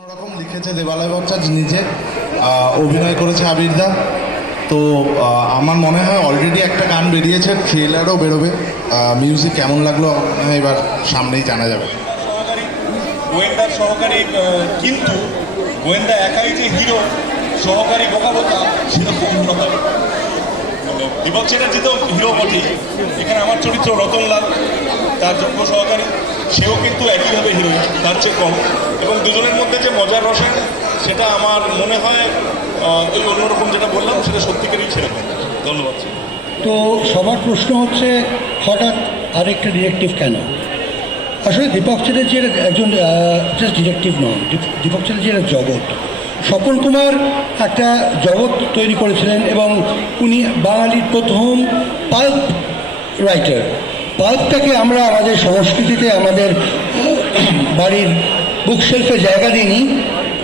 অন্যরকম লিখেছে দেবালয় ভট্টাচার্য, নিজে অভিনয় করেছে আবিরদা। তো আমার মনে হয় অলরেডি একটা গান বেরিয়েছে, ট্রেলারও বেরোবে। মিউজিক কেমন লাগলো এবার সামনেই জানা যাবে। গোয়েন্দার সহকারী, কিন্তু গোয়েন্দা একাই যে হিরো, সহকারী বোকা সেরকম নয়। দীপক চ্যাটার্জি তো হিরো বটেই, এখানে আমার চরিত্র রতনলাল, তার যোগ্য সহকারী, সেও কিন্তু একইভাবে হিরোইন, তার চেয়ে কম। এবং দুজনের মধ্যে যে মজার রসায়ন, সেটা আমার মনে হয় ওই অন্যরকম যেটা বললাম সেটা সত্যিকারই সেরকম। ধন্যবাদ। তো সবার প্রশ্ন হচ্ছে হঠাৎ আরেকটা ডিরেক্টিভ কেন? আসলে দীপক চ্যাটার্জির একজন জাস্ট ডিরেক্টিভ নন, দীপক চ্যাটার্জির একটা জগৎ। স্বপন কুমার একটা জগৎ তৈরি করেছিলেন এবং উনি বাঙালির প্রথম পাল্প রাইটার। পাল্পটাকে আমরা আমাদের সংস্কৃতিতে, আমাদের বাড়ির বুকশেলফে জায়গা দিইনি,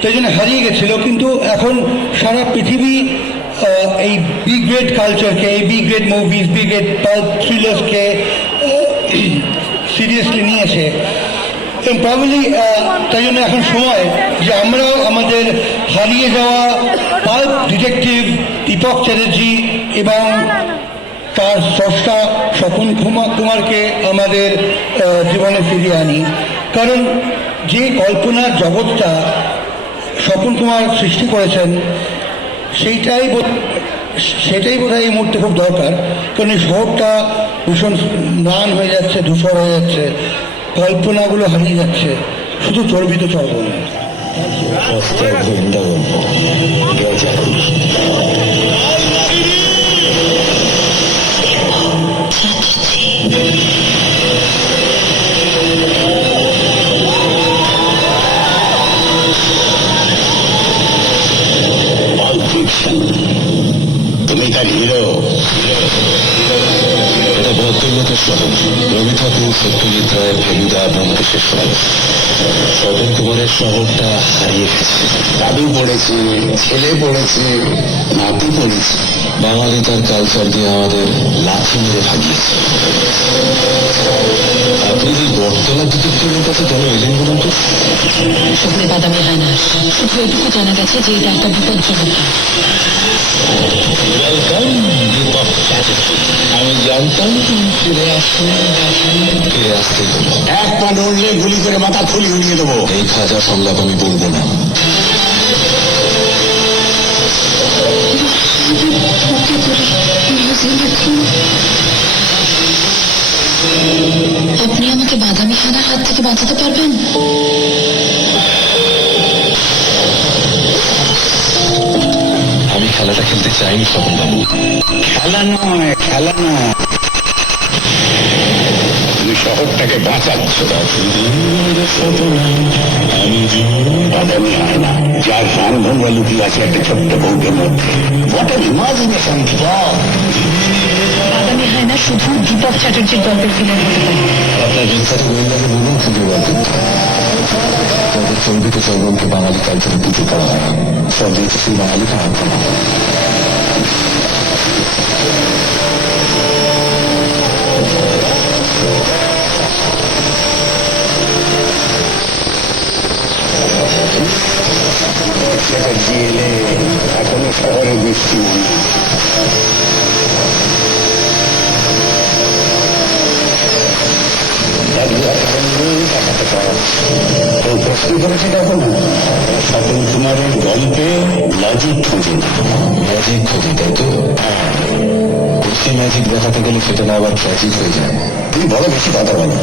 তাই জন্য হারিয়ে গেছিল। কিন্তু এখন সারা পৃথিবী এই বি গ্রেড কালচারকে, এই B grade movies, B grade pulp থ্রিলার্সকে সিরিয়াসলি নিয়েছে। এবং প্রবলি তাই জন্য এখন সময় যে আমরাও আমাদের হারিয়ে যাওয়া পাল্প ডিটেকটিভ দীপক চ্যাটার্জি এবং তার স্রষ্টা স্বপন কুমারকে আমাদের জীবনে ফিরিয়ে আনি। কারণ যে কল্পনার জগৎটা স্বপন কুমার সৃষ্টি করেছেন সেটাই বোধহয় এই মুহূর্তে খুব দরকার। কারণ এই শহরটা ভীষণ ম্লান হয়ে যাচ্ছে, ধূসর হয়ে যাচ্ছে, কল্পনাগুলো হারিয়ে যাচ্ছে, শুধু চর্বিত চর্বণ। তুমি তার হিরো। এটা ভদ্রলোকের শহর। রবি ঠাকুর, সত্যজিৎ রায়, ফেলুদা, ব্রহ্মকেশের শহর। স্বপন কুমারের শহরটা হারিয়ে গেছে। দাদু পড়েছে, ছেলে পড়েছে, নাতি পড়েছে। বাঙালি তার কালচার দিয়ে আমাদের লাথি মেরে ভাগিয়েছে। আপনি যে বটতলা ডিটেকটিভের কাছে কেন এলেন বলুন তো? শুকনো বাদামি হয় না, শুধু এটুকু জানা গেছে যে এটা একটা বিপজ্জনক। ওয়েলকাম দীপক চ্যাটার্জি। আমি জানতাম তুমি ফিরে আসতে এক পা নড়লে গুলি করে মাথা খুলি উড়িয়ে দেবো। এই খাজা সংলাপ আমি বলবো না। আপনি আমাকে বাদামি খানার হাত থেকে বাঁচাতে পারবেন? আমি খেলাটা খেলতে চাইনি স্বপন বাবু। খেলা নয়, খেলা নয়। তুমি শহরটাকে বাঁচাচ্ছ। আমি বাদামি হয় না, যার প্রাণ ভঙ্গা লুকিয়ে আছে একটা ছোট্ট বউকের মধ্যে। What an imagination, বাদামি হয় না শুধু দীপক চ্যাটার্জির গল্পের ফিল্ম হতে পারে। আপনার বিখ্যাত গোয়েন্দাকে বলুন খুঁজে গল্প। তাদের চর্বিত চর্বণকে বাঙালি কালচারে পুজো করা হয়। সব দিয়েছে সেই বাঙালি কাহার করা হয়। চ্যাটার্জি এলে এখনো শহরে বৃষ্টি মনে। প্রশ্ন করেছে কখনো স্বপন কুমারের গল্পে লজিক খুঁজে না। ম্যাজিক খুঁজে, তাই তো? ম্যাজিক দেখাতে গেলে সেটা না আবার ট্র্যাজিক হয়ে যায়। তুমি বড় বেশি কথা বলো।